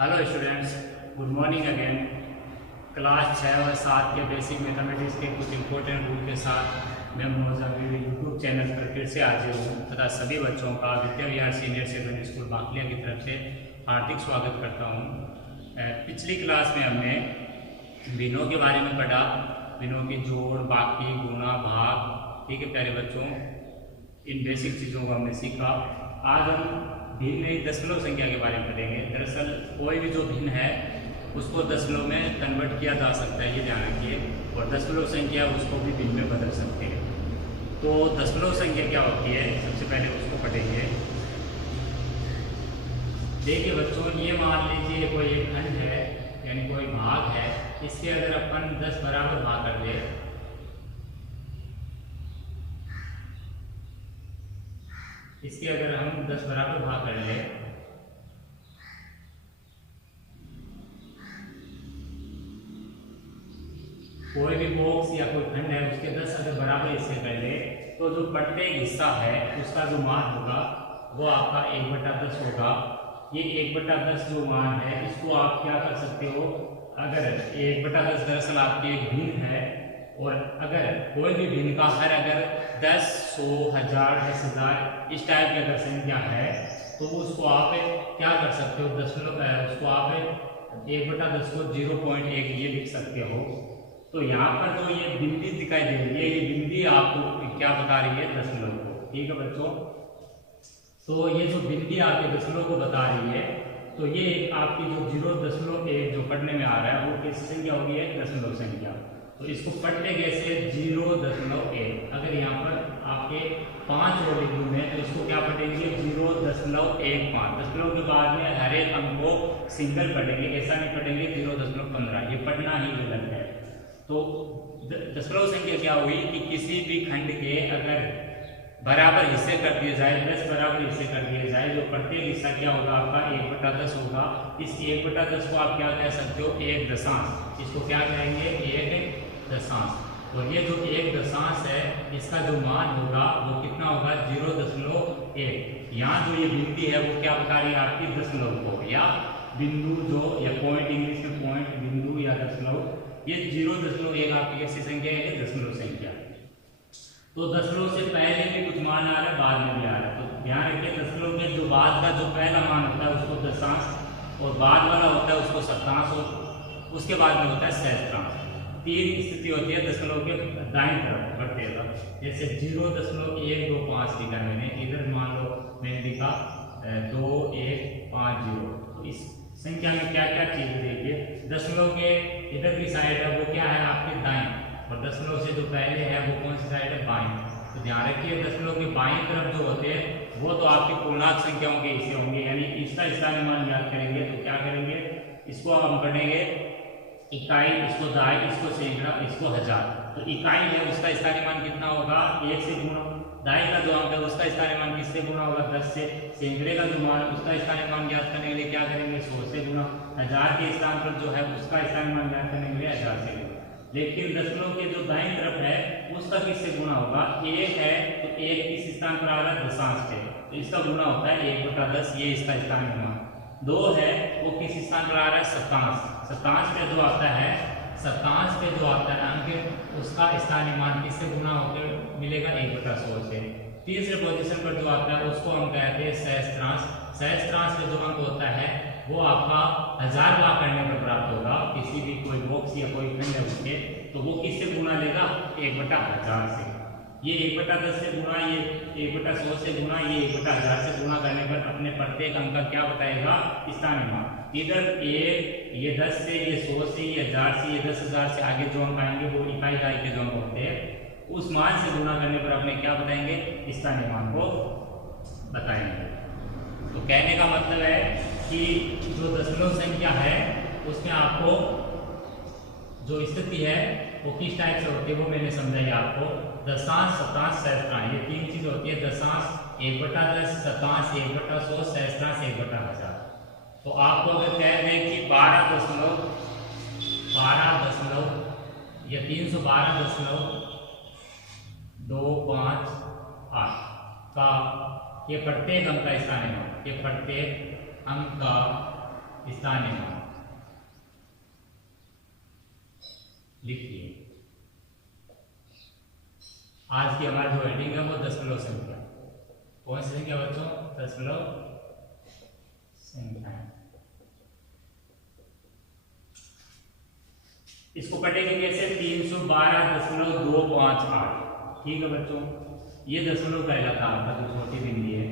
Hello students, good morning again. Class 6 और 7 के basic mathematics के कुछ इंपॉर्टेंट रूल के साथ मैं मनोज अभी यूट्यूब चैनल पर फिर से हाजिर हूँ तथा सभी बच्चों का Vidya Vihar senior secondary school Bakliya की तरफ से हार्दिक स्वागत करता हूँ। पिछली क्लास में हमने भिन्नों के बारे में पढ़ा, भिन्नों की जोड़, बाकी, गुणा, भाग। ठीक है प्यारे बच्चों, इन बेसिक चीज़ों को हमने सीखा। आज हम भिन्न दशमलव संख्या के बारे में पढ़ेंगे। दरअसल कोई भी जो भिन्न है उसको दशमलव में कन्वर्ट किया जा सकता है, ये ध्यान रखिए। और दशमलव संख्या उसको भी भिन्न में बदल सकते हैं। तो दशमलव संख्या क्या होती है, सबसे पहले उसको पढ़ेंगे। देखिए बच्चों, ये मान लीजिए कोई एक खंड है यानी कोई भाग है, इसके अगर अपन 10 बराबर भाग कर ले, इसके अगर हम 10 बराबर भाग कर ले कोई भी बॉक्स या कोई खंड है, उसके 10 अगर बराबर हिस्से कर ले तो जो प्रत्येक हिस्सा है उसका जो मान होगा वो आपका 1/10 होगा। ये 1/10 जो मान है इसको आप क्या कर सकते हो, अगर 1/10 दरअसल आपकी एक भिन्न है और अगर कोई भी भिन्न का हर अगर 10, 100, 1000, 10,000 इस टाइप की अगर संख्या है तो उसको आप क्या कर सकते हो, दशमलव उसको आप 1/10 को 0.1 ये लिख सकते हो। तो यहाँ पर जो ये बिंदी दिखाई दे रही है, ये बिंदी आपको क्या बता रही है, दशमलव को। ठीक है बच्चों, तो ये जो बिंदी आपके दशमलव को बता रही है, तो ये आपकी जो 0.1 जो पढ़ने में आ रहा है वो कैसी संख्या होगी, है दशमलव संख्या। तो इसको पढ़ते कैसे, 0.1। अगर यहाँ पर आपके 5 और लिख दूँ मैं तो इसको क्या पढ़ेंगे, 0.15। दशमलव के बाद में हर एक अंक को सिंगल पढ़ेंगे, ऐसा नहीं पढ़ेंगे 0.15, ये पढ़ना ही गलत है। तो दशमलव संख्या क्या हुई कि किसी भी खंड के अगर बराबर हिस्से कर दिए जाए, 10 बराबर हिस्से कर दिए जाए, जो प्रत्येक हिस्सा क्या होगा आपका 1/10 होगा। इस 1/10 को आप क्या कह सकते हो, 1 दशांश। इसको क्या कहेंगे, 1 दशांश। और ये जो 1 दशांश है इसका जो मान होगा वो कितना होगा, 0.1। यहाँ जो ये बिंदी है वो क्या बता रही है आपकी, दशमलव को या बिंदु जो या पॉइंट, इंग्लिश में पॉइंट, बिंदु या दशमलव। ये 0.1 आपकी कैसी संख्या है, दशमलव संख्या। तो दशमलव से पहले भी कुछ मान आ रहा है, बाद में भी आ रहा है, तो ध्यान रखिए दशमलव के जो बाद का जो पहला मान होता है उसको दशांश और बाद वाला होता है उसको शतांश और उसके बाद में होता है सहस्त्रांश। 3 स्थिति होती है दशमलव के दाईं तरफ बढ़ते हुए। जैसे 0.125 लिखा मैंने, इधर मान लो मैंने लिखा 2150। तो इस संख्या में क्या क्या चीज देखिए, दशमलव के इधर की साइड है वो क्या है आपके दाईं, और दशमलव से जो पहले है वो कौन सी साइड है, बाईं। तो ध्यान रखिए दशमलव के बाईं तरफ जो होते हैं वो तो आपके पूर्णांक संख्याओं के हिस्से होंगे, यानी इसका स्थानीय मान ज्ञात करेंगे तो क्या करेंगे, इसको हम पढ़ेंगे इकाई, इसको दाई, इसको सैकड़ा, इसको हजार। तो इकाई है उसका स्थानीय मान कितना होगा, 1 से गुणा। दाई का जो अंक है उसका स्थानीय मान किससे गुणा होगा, 10 से। सैकड़े का जो मान है उसका स्थानीय मान ज्ञात करने के लिए क्या करेंगे, 100 से गुणा। हजार के स्थान पर जो है उसका स्थानीय मान ज्ञात करने के लिए 1000 से गुणा। लेकिन दशमलव के जो दाईं तरफ है उसका किससे गुणा होगा, 1 है तो 1 किस स्थान पर आ रहा है, दशांश से, तो इसका गुणा होता है 1/10, ये इसका स्थानीय मान। 2 है वो किस स्थान पर आ रहा है, शतांश। शतांश पे जो आता है, शतांश पे जो आता है अंक उसका स्थानीय मान किससे गुणा होकर मिलेगा, 1/100 से। तीसरे पोजीशन पर जो आता है उसको हम कहते हैं सहस्त्रांश। सहस्त्रांश पे जो अंक होता है वो आपका 1000 भाग करने पर प्राप्त होगा, किसी भी कोई बॉक्स या कोई खंड है उसके, तो वो किससे गुणा लेगा, 1/1000 से। ये 1/10 से गुणा, ये 1/100 से गुणा, ये 1/1000 से गुणा करने पर अपने प्रत्येक अंक का क्या बताएगा, स्थानीय मान। इधर ये 10 से, ये 100 से, ये 1000 से, ये 10,000 से आगे जो अंक आएंगे वो इकाई दाई के जो अंक होते हैं उस मान से गुणा करने पर अपने क्या बताएंगे, स्थानीय मान को बताएंगे। तो कहने का मतलब है कि जो दशमलव संख्या है उसमें आपको जो स्थिति है वो किस टाइप से होती है वो मैंने समझाई आपको। दशांश, शतांश, सहस्त्रांश, ये 3 चीज होती है। दशांश 1/10, शतांश 1/100, सहस्त्रांश 1/1000। तो आपको अगर कह दें कि 12 या 312.258 का ये प्रत्येक अंक का स्थानीय मान, ये प्रत्येक अंक का स्थानीय मान लिखिए। आज की हमारी जो हेडिंग है वो दशमलव संख्या। कौन सी संख्या बच्चों? दशमलव संख्या। इसको पढ़ेंगे कैसे? 312.258। ठीक है बच्चों, ये दशमलव कहलाता है आपका जो छोटी बिंदी है।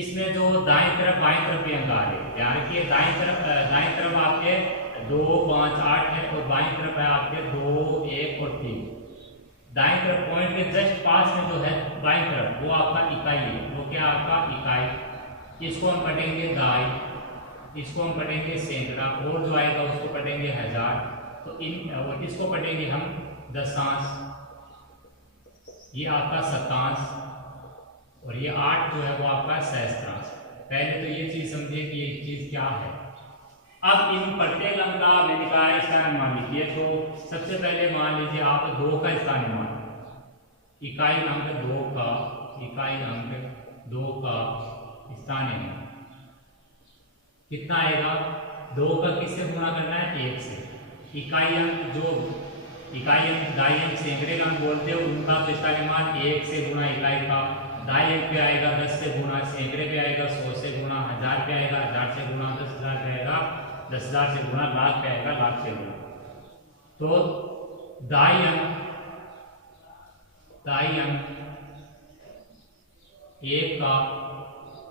इसमें जो दाएं तरफ बाएं तरफ भी अंक आ रहे हैं, ध्यान रखिए। दाएं तरफ आपके 2, 5, 8 है और बाएं तरफ है आपके 2, 1 और 3। दाएं तरफ पॉइंट के जस्ट पास में जो है बाएं तरफ वो आपका इकाई है। वो क्या आपका इकाई? इसको हम पढ़ेंगे दाई, इसको हम पढ़ेंगे सैकड़ा, और जो आएगा उसको पढ़ेंगे हजार। तो और इसको पढ़ेंगे हम दशांश, ये आपका शतांश, और ये 8 जो है वो आपका सहस्त्रांश। पहले तो ये चीज समझिए कि ये चीज क्या है। अब इन प्रत्येक अंक का मैंने कहा स्थानीय मान लिखिए। तो सबसे पहले मान लीजिए आप 2 का स्थानीय मान, इकाई अंक 2 का स्थानीय मान कितना आएगा? 2 का किससे गुणा करना है? 1 से। इकाई अंक दाई अंक सैकड़े का अंक बोलते हैं, उनका तो स्थानीय मान 1 से गुणा इकाई का। दाई अंक पे आएगा 10 से गुणा, सैकड़े पे आएगा 100 से गुणा, हजार पे आएगा 1000 से गुणा, 10,000 पे आएगा 10,000 से गुणा, लाख पे आएगा लाख से गुणा। तो दाई अंक 1 का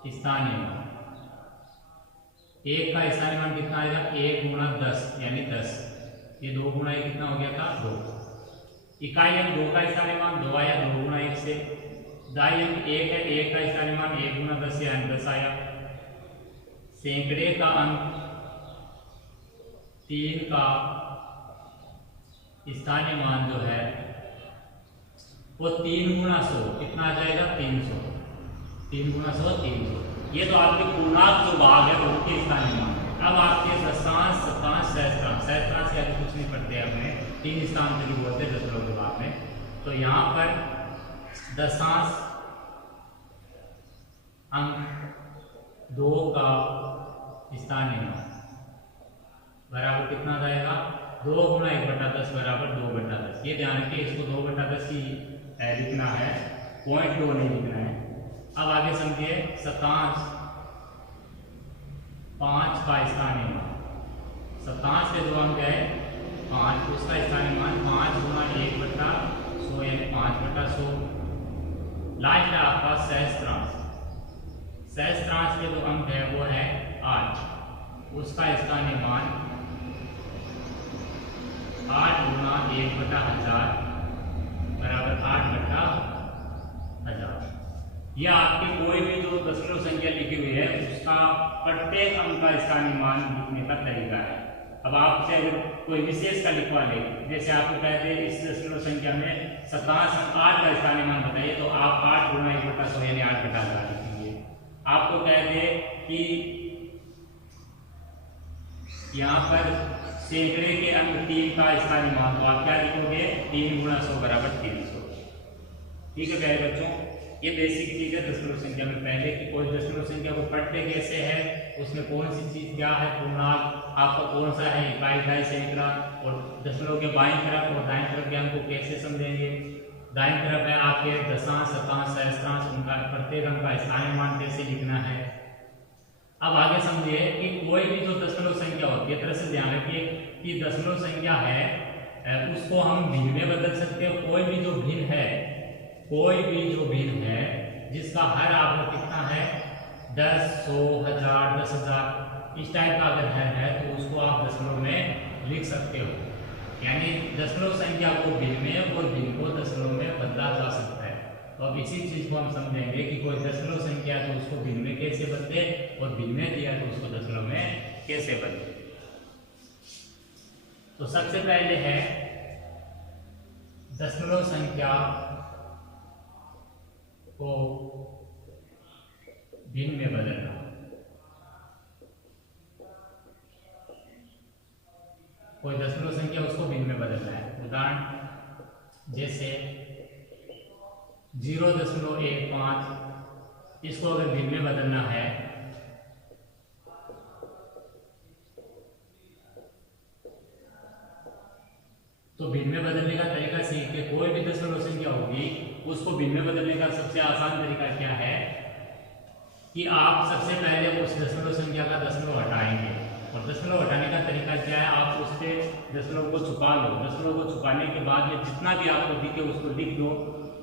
स्थानीय मान, 1 का स्थानीय मान कितना आएगा? 1 गुणा 10 यानी 10। ये 2 गुणा 1 कितना हो गया था? 2। इकाई अंक 2 का स्थानीय मान 2 आया, 2 गुणा 1 से। दाई अंक 1 है, 1 का स्थानीय मान 1 गुणा 10 यानी 10 आया। सैकड़े का अंक 3 का स्थानीय मान जो है वो 3 गुणा 100 कितना आ जाएगा? 300। 3 गुणा 100 300। ये तो आपके पूर्णांक जो भाग है उनके स्थानीय मान। अब आपके दशांश, शतांश, सहस्त्रांश या कुछ नहीं पढ़ते अपने 3 स्थान तक बोलते हैं दशमलव के भाग में। तो यहाँ पर दशांश अंक 2 का स्थानीय मान बराबर कितना जाएगा? 2 गुणा 1/10 बराबर 2/10। ये ध्यान रखिए, इसको 2/10 ही लिखना है, 0.2 नहीं लिखना है। अब आगे समझिए शतांश 5 का स्थानीय मान। शतांश के जो अंक है 5, उसका स्थानीय मान 5 गुणा 1/100 यानी 5/100। लास्ट है आपका सहस्त्रांश। सहस्त्रांश के जो अंक है वो है 8, उसका स्थानीय मान 8 गुणा 1/1000 बराबर 8/1000। यह आपकी कोई भी जो दशमलव संख्या लिखी हुई है उसका प्रत्येक अंक का स्थानीय मान लिखने का तरीका है। अब आपसे अगर कोई विशेष का लिखवा ले, जैसे आपको कहते हैं इस दशमलव संख्या में शतांश 8 का स्थानीय मान बताइए, तो आप 8 गुणा 1/100 यानी 8/1000 लिखेंगे। आपको कहते कि यहाँ पर सैकड़े के अंक 3 का स्थानीय मान, तो आप क्या लिखोगे? 3 गुणा 100 बराबर 300। ठीक है प्यारे बच्चों, ये बेसिक चीज है दशमलव संख्या में। पहले कि कोई दशमलव संख्या को पढ़ते कैसे है, उसमें कौन सी चीज क्या है, पूर्णांक आपका कौन सा है, इकाई, दाई, सैकड़ा, और दशमलव के बाईं तरफ और दाईं तरफ के अंक को कैसे समझेंगे। दाईं तरफ है आपके दशांश, शतांश, सहस्त्रांश, उनका प्रत्येक अंक का स्थानीय मान कैसे लिखना है। अब आगे समझिए कि कोई भी जो दशमलव संख्या होती है, तरह से ध्यान रखिए कि दशमलव संख्या है उसको हम भिन्न में बदल सकते हैं। कोई भी जो भिन्न है जिसका हर आपका कितना है 10, 100, 1000, 10,000 इस टाइप का अगर है तो उसको आप दशमलव में लिख सकते हो। यानी दशमलव संख्या को भिन्न में और भिन्न को दशमलव में बदला जा सकता है। तो अब इसी चीज को हम समझेंगे कि कोई दशमलव संख्या है तो उसको भिन्न में कैसे बदले, और भिन्न में दिया तो उसको दशमलव में कैसे बदले। तो सबसे पहले है दशमलव संख्या को भिन्न में बदलना। कोई दशमलव संख्या उसको भिन्न में बदलना है। उदाहरण जैसे 0.15 इसको अगर भिन्न में बदलना है भिन्न में बदलने का तरीका सीख के कोई भी दशमलव संख्या होगी उसको भिन्न में बदलने का सबसे आसान तरीका क्या है कि आप सबसे पहले उस दशमलव संख्या का दशमलव हटाएंगे। और दशमलव हटाने का तरीका क्या है, आप उसके दशमलव को छुपा लो। दशमलव को छुपाने के बाद में जितना भी आपको दिखे उसको लिख दो।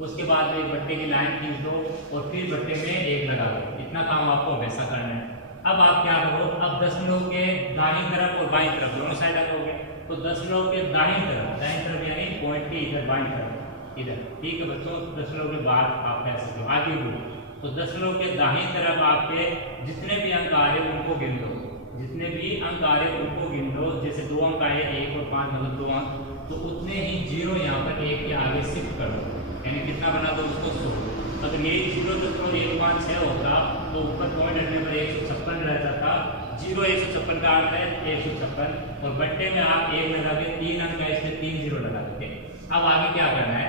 उसके बाद में एक बट्टे की लाइन खींच दो और फिर बट्टे में 1 लगा दो। इतना काम आपको हमेशा करना है। अब आप क्या करो, अब दशमलव के दाहिनी तरफ और बाईं तरफ दोनों साइड रखोगे। तो दशमलव के दाहिनी तरफ यानी पॉइंट के इधर बाईं तरफ इधर, ठीक है बच्चों। दशमलव के बाद आप कह सकते हो आगे बढ़ो। तो दशमलव के दाहिनी तरफ आपके जितने भी अंक आ रहे उनको गिन लो, जितने भी अंक आ रहे उनको गिन लो। जैसे 2 अंक आए 1 और 5 मतलब 2 अंक, तो उतने ही जीरो यहाँ पर 1 के आगे शिफ्ट कर दो, यानी कितना बना दो उसको 100। अगर यही 0.156 होता तो ऊपर पॉइंट रखने पर 156 रहता था। 156 का अर्थ है 156 और बट्टे में आप 1 लगा के 3 अंक है इसलिए 3 जीरो लगा देते। अब आगे क्या करना है,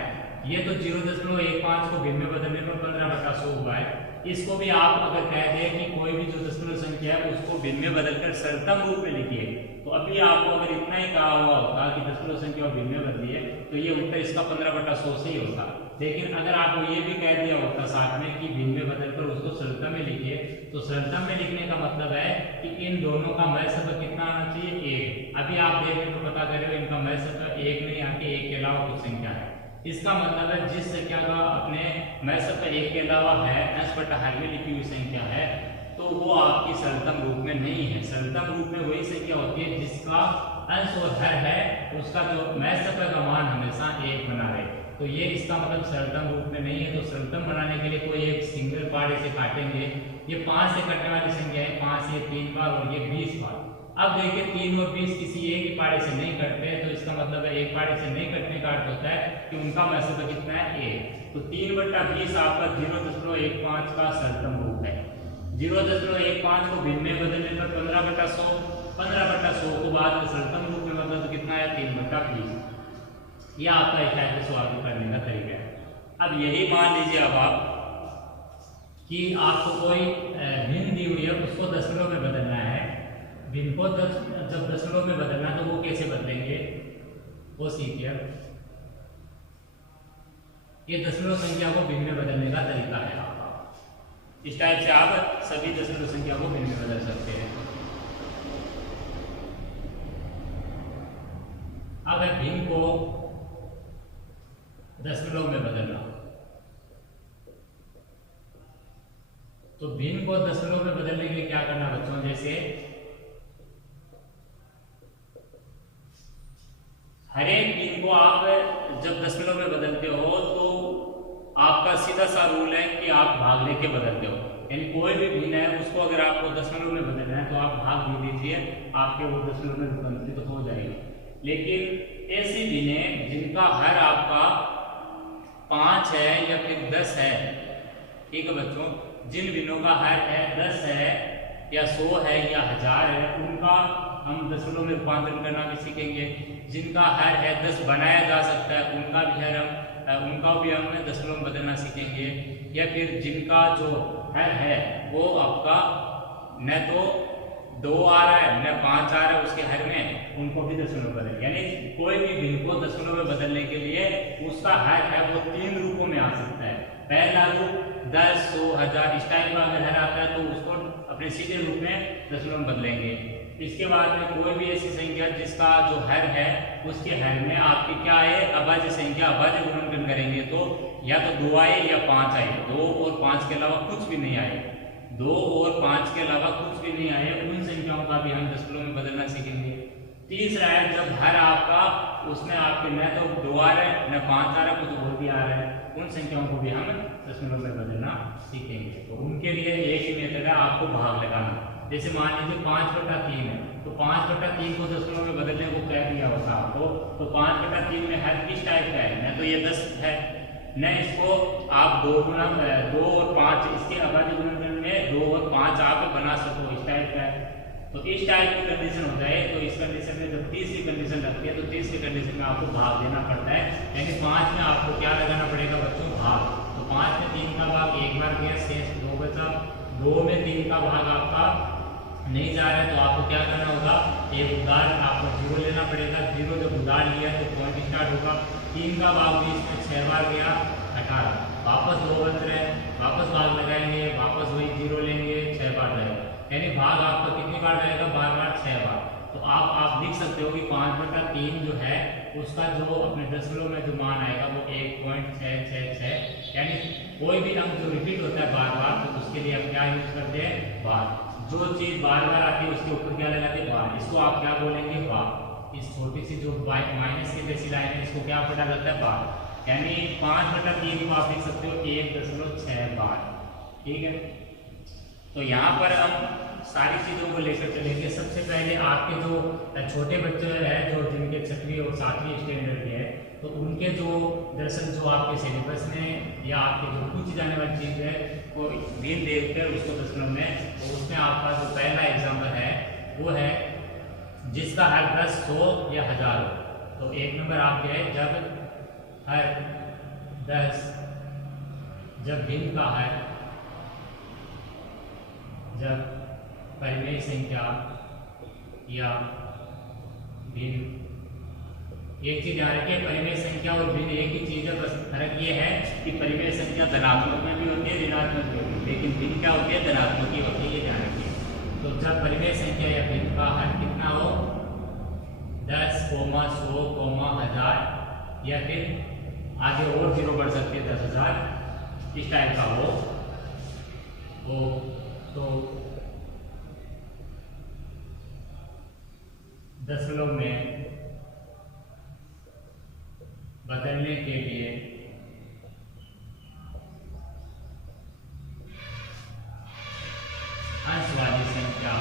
ये तो 0.15 को भिन्न में बदलने पर 15/100 हुआ है। इसको भी आप अगर कह दें कि कोई भी जो दशमलव संख्या है उसको भिन्न में बदलकर सरलतम रूप में लिखिए, तो अभी आपको अगर इतना ही कहा हुआ होता कि दशमलव संख्या भिन्न में बदलिए तो ये उत्तर इसका 15/100 से ही होता। लेकिन अगर आपको ये भी कह दिया होता साथ में कि भिन्न में बदलकर उसको सरलतम में लिखिए, तो सरलतम में लिखने का मतलब है कि इन दोनों का मय सतह कितना आना चाहिए, 1। अभी आप देखने को पता कर रहे हो इनका मय सतह 1 नहीं आके 1 के अलावा कुछ संख्या है। इसका मतलब है जिस संख्या का अपने मय सतह 1 के अलावा है, अंश बटा हर में लिखी हुई संख्या है, तो वो आपकी सरलतम रूप में नहीं है। सरलतम रूप में वही संख्या होती है जिसका अंश और हर है उसका जो मय सतह का मान हमेशा 1 बना रहे। तो ये इसका मतलब सरलतम रूप में नहीं है। तो सरलतम बनाने के लिए कोई एक सिंगल पार्ट इसे काटेंगे। ये 5 से कटने वाली संख्या है, 5 से 3 बार और ये 20 बार। अब देखिए 3 और 20 किसी एक ही पार्ट से नहीं कटते, तो इसका मतलब है एक पार्ट से नहीं कटने का अर्थ होता है कि उनका मय सतह कितना है, 1। तो 3/20 आपका 0.15 का सरलतम रूप है। 0.15 को भिन्न में बदलने पर 15/100, 15/100 को बाद में सरलतम रूप में बदला तो कितना है, 3/20। यह आपका एक टाइप से सवाल करने का तरीका है। अब यही मान लीजिए अब आप कि आपको कोई भिन्न दी हुई है उसको दशमलव में बदलना है। भिन्न को जब दशमलव में बदलना तो वो कैसे बदलेंगे वो सीखिए। ये दशमलव संख्या को भिन्न में बदलने का तरीका है आपका। इस टाइप से आप सभी दशमलव संख्या को भिन्न में बदल सकते हैं। अगर भिन्न को दशमलव में बदलना, तो भिन्न को दशमलव में बदलने के लिए क्या करना बच्चों, जैसे हर एक भिन्न को आप जब दशमलव में बदलते हो तो आपका सीधा सा रूल है कि आप भाग लेके बदलते हो। यानी कोई भी भिन्न है उसको अगर आपको दशमलव में बदलना है तो आप भाग दे दीजिए, आपके वो दशमलव में रूपांतरित हो जाएगी। लेकिन ऐसी भिन्न जिनका हर आपका 5 है या फिर 10 है, ठीक है बच्चों, जिन भिन्नों का हर है 10 है या 100 है या 1000 है, उनका हम दशमलव में रूपांतरण करना भी सीखेंगे। जिनका हर है 10 बनाया जा सकता है उनका भी हम दशमलव में बदलना सीखेंगे। या फिर जिनका जो हर है वो आपका न तो 2 आ रहा है न 5 आ रहा है उसके हर में, उनको भी दशमलव बदल, यानी कोई भी भिन्न को दशमलव में बदलने के लिए उसका हर है वो 3 रूपों में आ सकता है। पहला रूप 10, 100, 1000 इस टाइप का अगर हर आता है तो उसको अपने सीधे रूप में दशमलव में बदलेंगे। इसके बाद में कोई भी ऐसी संख्या जिसका जो हर है उसके हर में आपकी क्या है, अभाज्य संख्या, अभाज्य गुणनखंड करेंगे तो या तो 2 आए या 5 आए। 2 और 5 के अलावा कुछ भी नहीं आए, 2 और 5 के अलावा कुछ भी नहीं आए, उन संख्याओं का भी हम दशमलव में बदलना सीखेंगे। तीसरा है जब हर आपका उसमें आपके न तो 2 आ रहा है न 5 आ रहा है, कुछ और भी आ रहा है, उन संख्याओं को भी हम दशमलव में बदलना सीखेंगे। तो उनके लिए एक ही मेथड है, आपको भाग लगाना। जैसे मान लीजिए 5/3 है, तो 5/3 को दशमलव में बदलने को कह दिया होता आपको, तो 5/3 में हर किस टाइप का है, न तो ये 10 है न इसको आप 2 और 5 इसके अभाज्य गुणनखंड में 2 और 5 आप बना सको, इस टाइप का है। तो इस टाइप की कंडीशन होता है। तो इस कंडीशन में जब तीसरी कंडीशन लगती है तो तीसरी कंडीशन में आपको भाग देना पड़ता है, यानी 5 में आपको क्या लगाना पड़ेगा बच्चों, भाग। तो 5 में 3 का भाग एक बार गया, शेष 2 बचा। 2 में 3 का भाग आपका नहीं जा रहा है तो आपको क्या करना होगा, एक उधार आपको 0 लेना पड़ेगा। 0 जब उधार लिया तो पॉइंट स्टार्ट होगा। 3 का भाग 20 में 6 बार गया 18, वापस 2 बच रहे, वापस भाग लगाएंगे, वापस वही 0 लेंगे, 6 बार जाएगा, यानी भाग आपका कितनी बार जाएगा, बार बार 6 बार। तो आप लिख सकते हो कि 5/3 जो है उसका जो अपने दशमलव में जो मान आएगा वो 1.666, यानी कोई भी अंक जो रिपीट होता है बार बार तो उसके लिए हम क्या यूज करते हैं, बार। जो चीज बार बार आती है उसके ऊपर क्या लगाते हैं, बार। इसको आप क्या बोलेंगे, बार। इस छोटी सी जो माइनस की जैसी लाइन है इसको क्या पढ़ा जाता है, बार। यानी 5/3 को आप लिख सकते हो 1.6 बार, ठीक है। तो यहाँ पर हम सारी चीज़ों को लेकर चलेंगे। सबसे पहले आपके जो छोटे बच्चे हैं जो जिनके 6वीं और 7वीं स्टैंडर्ड के हैं तो उनके जो दरअसल जो आपके सिलेबस में या आपके जो पूछी जाने वाली चीज़ है वो दिन देखकर उसको दशमलव में, तो उसमें आपका जो पहला एग्जाम्पल है वो है जिसका हर 10, 100 या 1000 हो। तो 1 नंबर आपके है जब हर 10, जब भिन्न का हर, जब परिमेय संख्या या भिन्न। एक चीज ध्यान रखिए, परिमेय संख्या और भिन्न एक ही चीज है, बस फर्क ये है कि परिमेय संख्या धनात्मक में भी होती है, ऋणात्मक में भी, लेकिन भिन्न क्या होती है, धनात्मक ही होती है, ये ध्यान रखिए। तो जब परिमेय संख्या या भिन्न का हर कितना हो, 10, 100, 1000 या फिर आगे और 0 बढ़ सकते हैं 10,000 इस टाइप का हो तो दशमलव में बदलने के लिए अंश वाली संख्या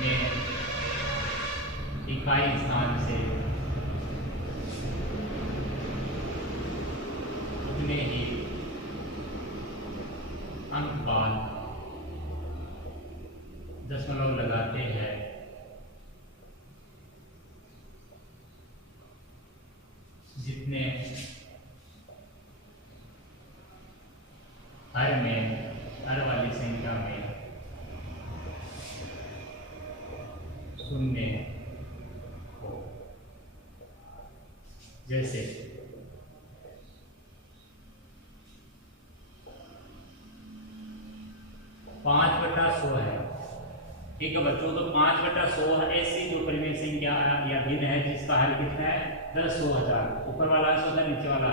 में इकाई स्थान से उतने ही अंक बाद दशमलव लगाते हैं। जितने हर वाली संख्या में शून्य हो। जैसे 5/100 है, ठीक है बच्चों। तो 5/100 ऐसी जो परिमेय संख्या या भिन्न है जिसका हल कितना है, 10, 100, 1000। ऊपर वाला अंश होता है, नीचे वाला हर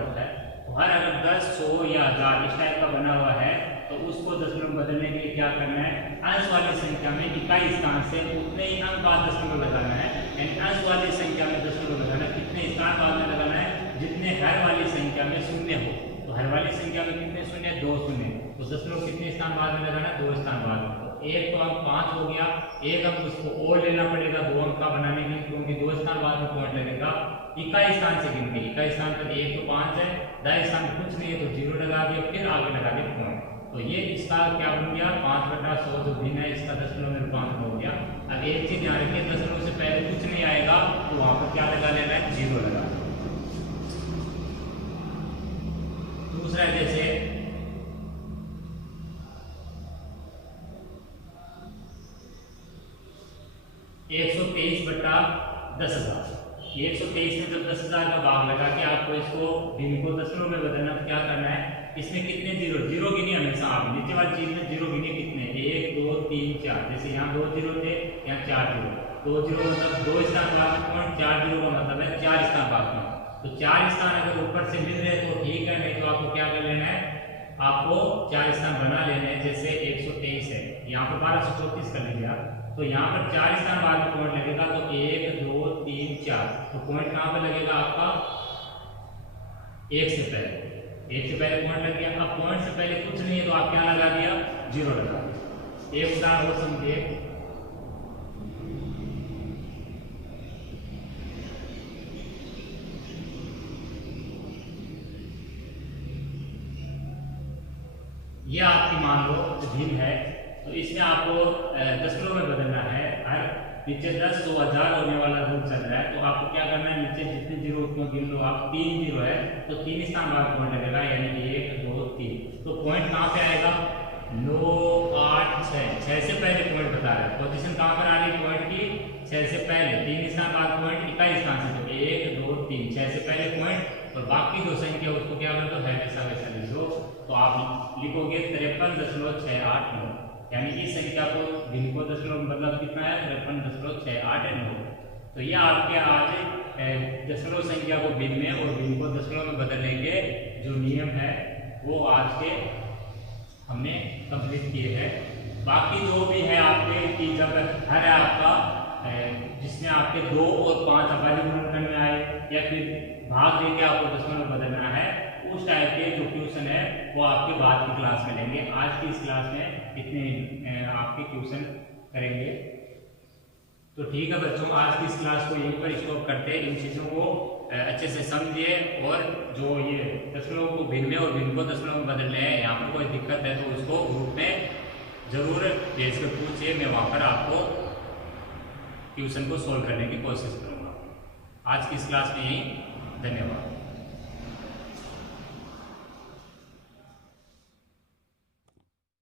होता है। तो हर अगर 10, 100 या 1000 इस टाइप का बना हुआ है तो उसको दशमलव बदलने के लिए क्या करना है, अंश वाली संख्या में इकाई स्थान से उतने ही अंक बाद दशमलव लगाना है। यानी अंश वाली संख्या में दशमलव लगाना है, कितने स्थान बाद में लगाना है, जितने हर वाली संख्या में शून्य हो। तो हर वाली संख्या में कितने शून्य, 2 शून्य। तो दशमलव कितने स्थान बाद में लगाना है, 2 स्थान बाद में। एक तो अंक 5 हो गया, एक अंक उसको और लेना पड़ेगा 2 अंक का बनाने के लिए, क्योंकि 2 स्थान बाद में पॉइंट लगेगा। इकाई स्थान से गिनती, इकाई स्थान पर 1 तो 5 है, दाई स्थान पर कुछ नहीं है तो 0 लगा दिया, फिर आगे लगा दिया पॉइंट। तो ये इसका क्या बन गया, 5/100 जो भिन्न है इसका दशमलव में रूपांतर हो गया। अब एक चीज ध्यान रखिए, दशमलव से पहले कुछ नहीं आएगा तो वहां पर क्या लगा लेना है, 0 लगा। दूसरा जैसे 123/10,000। 123 में जब 10,000 का भाग लगा के आपको इसको भिन्न को दशमलव में बदलना, तो क्या करना है, इसमें कितने 0 गिनिए हमेशा आप, नीचे वाली चीज में 0 गिनिए कितने, 1, 2, 3, 4। जैसे यहाँ 2 0 थे, यहाँ 4 0। 2 0 मतलब 2 स्थान बाद में पॉइंट, 4 0 का मतलब है 4 स्थान बाद में। तो 4 स्थान अगर ऊपर से मिल रहे तो ठीक है, नहीं तो आपको क्या कर लेना है, आपको 4 स्थान बना लेने हैं। जैसे 123 है, यहाँ पर 1234 कर लीजिए आप। तो यहाँ पर 4 स्थान बाद में पॉइंट लगेगा, तो 1, 2, 3, 4। तो पॉइंट कहाँ पर लगेगा आपका, 1 से पहले। 1 से पहले पॉइंट लग गया। अब पॉइंट से पहले कुछ नहीं है तो आप क्या लगा दिया, 0 लगा दिया। एक उदाहरण और समझिए, ये आपकी मान लो भिन्न है, तो इसमें आपको दशमलव में बदलना है। हर नीचे 10, 100, 1000 होने वाला रूल चल रहा है, तो आपको क्या करना है, नीचे जितने 0 उतने गिन लो आप। 3 0 है तो 3 स्थान बाद पॉइंट लगेगा, यानी 1, 2, 3। तो पॉइंट कहाँ पे आएगा, 9, पोजीशन कहाँ पर आ रही है पॉइंट की? 6 से पहले 3 स्थान बाद पॉइंट, 21 स्थान से, तो 1 2 3 6 से पहले पॉइंट और बाकी जो संख्या उसको क्या कर दो है वैसा वैसा लिख दो। तो आप लिखोगे 53.689, यानी इस संख्या को भिन्न को दशमलव मतलब कितना है 53.689। तो ये आपके आज दशमलव संख्या को भिन्न में और भिन्न को दशमलव में बदलने के जो नियम है वो आज के हमने कंप्लीट किए हैं। बाकी जो भी है आपके कि जब हर है आपका जिसमें आपके 2 और 5 अभाज्य गुणनखंड में आए या फिर भाग देके आपको दशमलव बदलना है, उस टाइप के जो ट्यूशन है वो आपके बाद की क्लास में लेंगे। आज की इस क्लास में इतने आपके ट्यूशन करेंगे। तो ठीक है बच्चों, आज की इस क्लास को यहीं पर स्टॉप करते हैं। इन चीज़ों को अच्छे से समझिए और जो ये दशमलव को भिन्न में और भिन्न को दशमलव में बदलने हैं, यहाँ पर कोई दिक्कत है तो उसको ग्रुप में जरूर भेज कर पूछिए, मैं वहाँ पर आपको ट्यूशन को सोल्व करने की कोशिश करूँगा। आज की इस क्लास में यही, धन्यवाद।